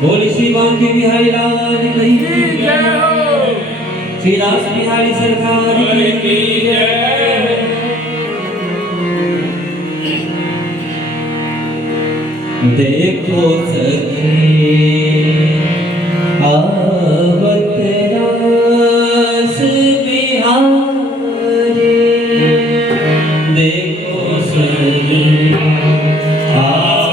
बोली श्री बांके बिहारी लाल की जय हो। श्री रास बिहारी सरकार की जय। देखो सखी आवत रास बिहारी, देखो सखी आवत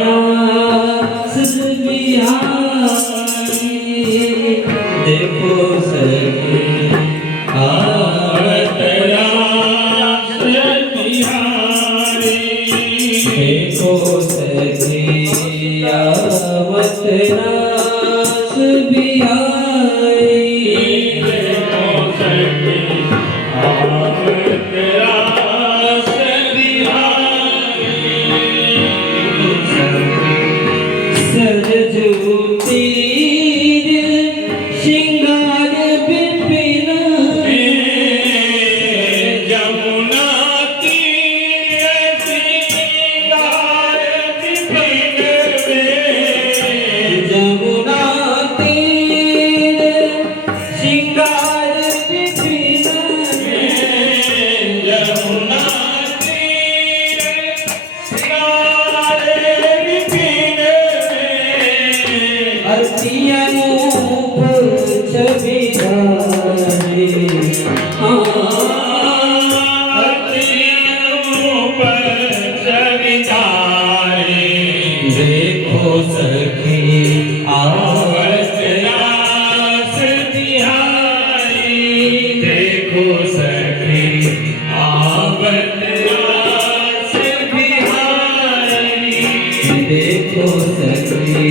रास बिहारी, देखो सखी आवत रास बिहारी, देखो सखी आवत रास बिहारी, देखो सखी आवत रास बिहारी। सरजू तीर श्रृंगार विपिन, जमुना तीर श्रृंगार विपिन, जमुना तीर श्रृंगार विपिन, जमुना तीर श्रृंगार विपिन, अति अनूप छवि धारी, अति अनूप छवि धारी, देखो सखी आवत रास बिहारी, देखो सखी आवत रास बिहारी, देखो सखी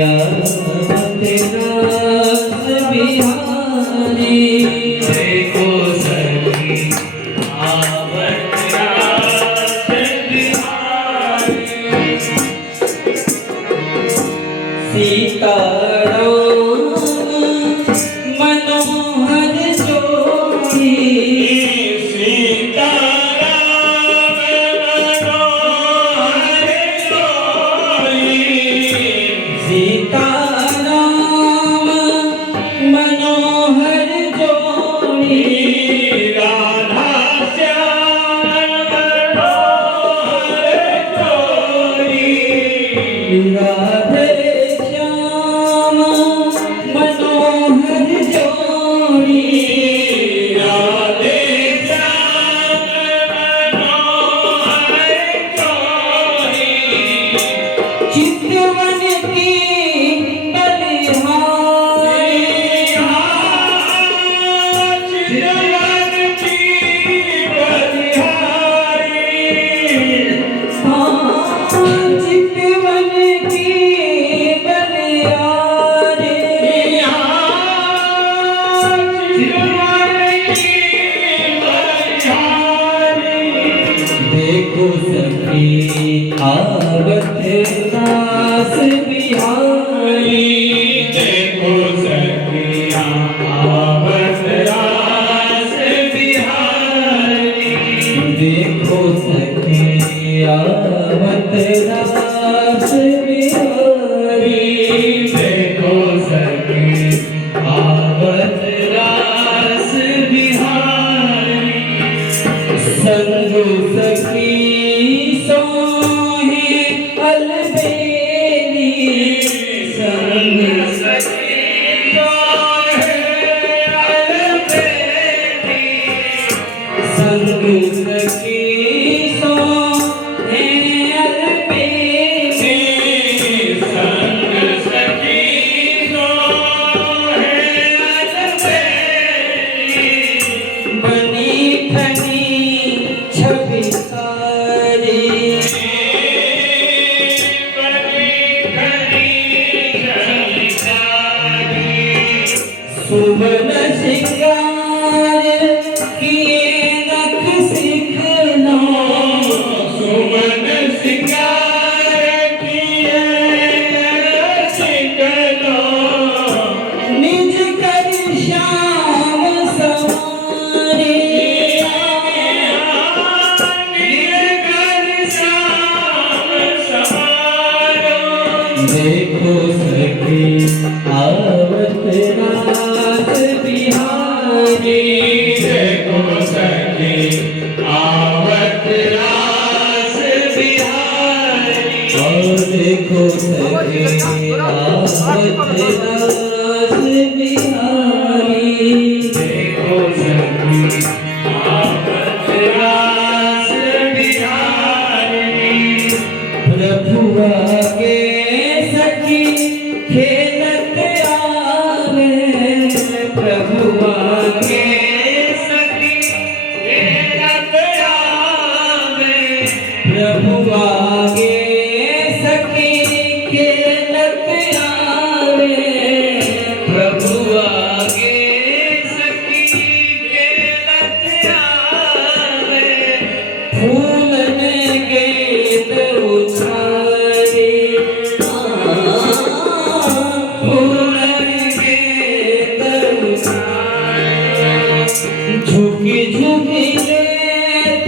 आवत रास बिहारी, देखो सखी आवत रास बिहारी। सीताराम मनोहर जोड़ी, सीताराम मनोहर जोड़ी, सीताराम मनोहर जोड़ी, राधा श्याम मनोहर जोड़ी, राधे श्याम मनोहर जोड़ी, राधे श्याम मनोहर जोड़ी, चितवन की बलिहारी, चितवन की बलिहारी, चितवन की बलिहारी, चितवन की बलिहारी, देखो सखी आवत रास बिहारी, देखो सखी आवत रास बिहारी, देखो सखी आवत रास बिहारी, देखो सखी आवत रास बिहारी। संग सखी सोहे अलबेली, संग सखी सोहे अलबेली, संग सखी सोहे अलबेली, संग सखी सोहे अलबेली, बनी ठनी छवि तारी, बनी ठनी छवि तारी, सुवन श्रृंगार किए नख सिखनो, सुवन श्रृंगार किए नख सिखनो, निज कर श्याम सवारी, निज कर देखो सके आवत दास बिहारी, देखो सके आवत दास बिहारी। प्रभु आगे सखी खेलत आवे, प्रभु आगे सखी खेलत आवे, प्रभु आगे सखी खेलत आवे, प्रभु आगे सखी खेलत आवे। फूलन गेंद उछाले, फूलन गेंद उछाले, झुकी झुकी लेत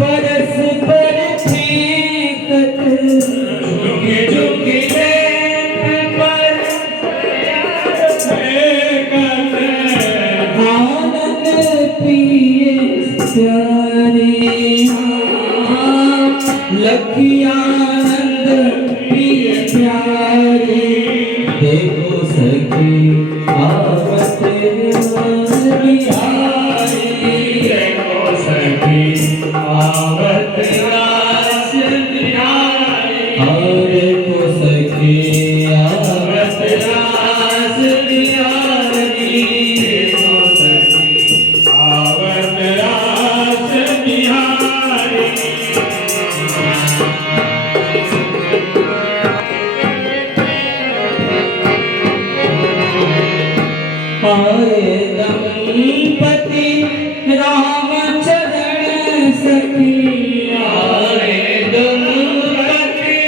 परस्पर फेंकत, झुकी झुकी लेत परस्पर फेंकत। आनंद पिए प्यारे, लखियानंद पिए प्यारे। देखो सखी आवत दास बिहारी, देखो सखी आवत दास बिहारी। देखो सखी आवत दास बिहारी, देखो सखी आवत दास बिहारी। आए दंपति रामचरण सखी, आए दंपति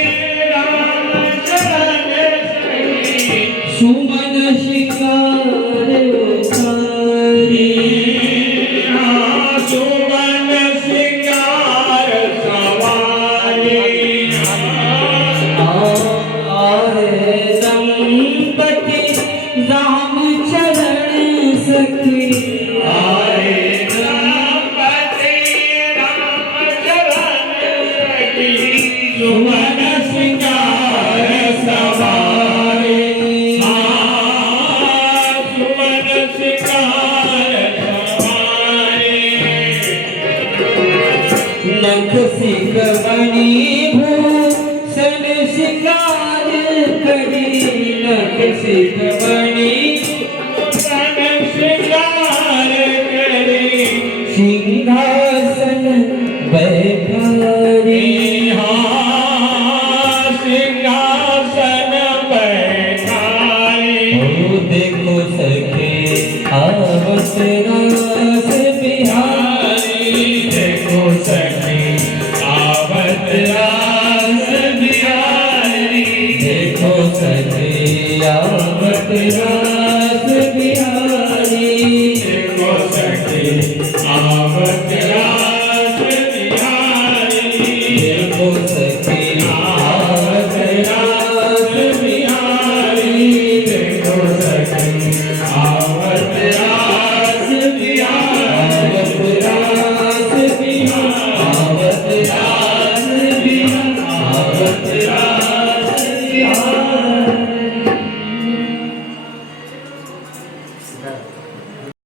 रामचरण सखी। सुमन शिकार उतारी, सुमन शिकार सवारी। आए दंपति रामचरण सखी, आए दंपति रामचरण सखी। सुमन शिकार सवारी, सुमन शिकार सवारी। नख सिख बनी भूषण शिकार करी, नख सिख बनी भूषण शिकार करी। सिंहासन बैठा